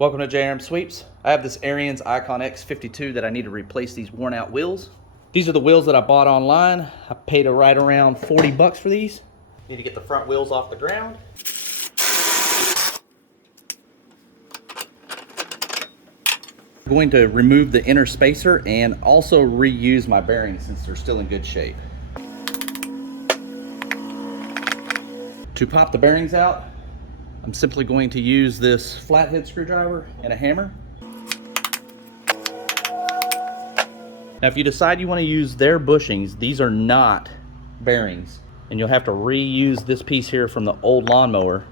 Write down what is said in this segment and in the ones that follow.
Welcome to JRMSweeps. I have this Ariens IKON X 52 that I need to replace these worn out wheels. These are the wheels that I bought online. I paid right around 40 bucks for these. Need to get the front wheels off the ground. I'm going to remove the inner spacer and also reuse my bearings since they're still in good shape. To pop the bearings out, I'm simply going to use this flathead screwdriver and a hammer. Now if you decide you want to use their bushings, these are not bearings, and you'll have to reuse this piece here from the old lawnmower,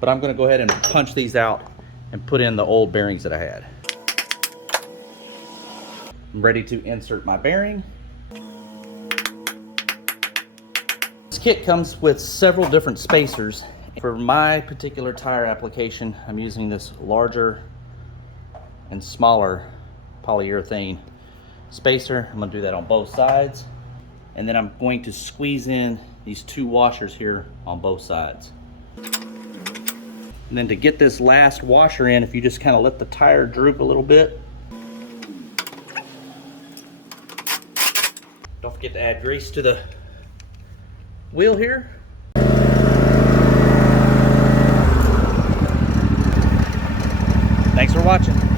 but I'm going to go ahead and punch these out and put in the old bearings that I had. I'm ready to insert my bearing. This kit comes with several different spacers. For my particular tire application, I'm using this larger and smaller polyurethane spacer. I'm going to do that on both sides, and then I'm going to squeeze in these two washers here on both sides. And then to get this last washer in, if you just kind of let the tire droop a little bit. Don't forget to add grease to the wheel here. Thanks for watching.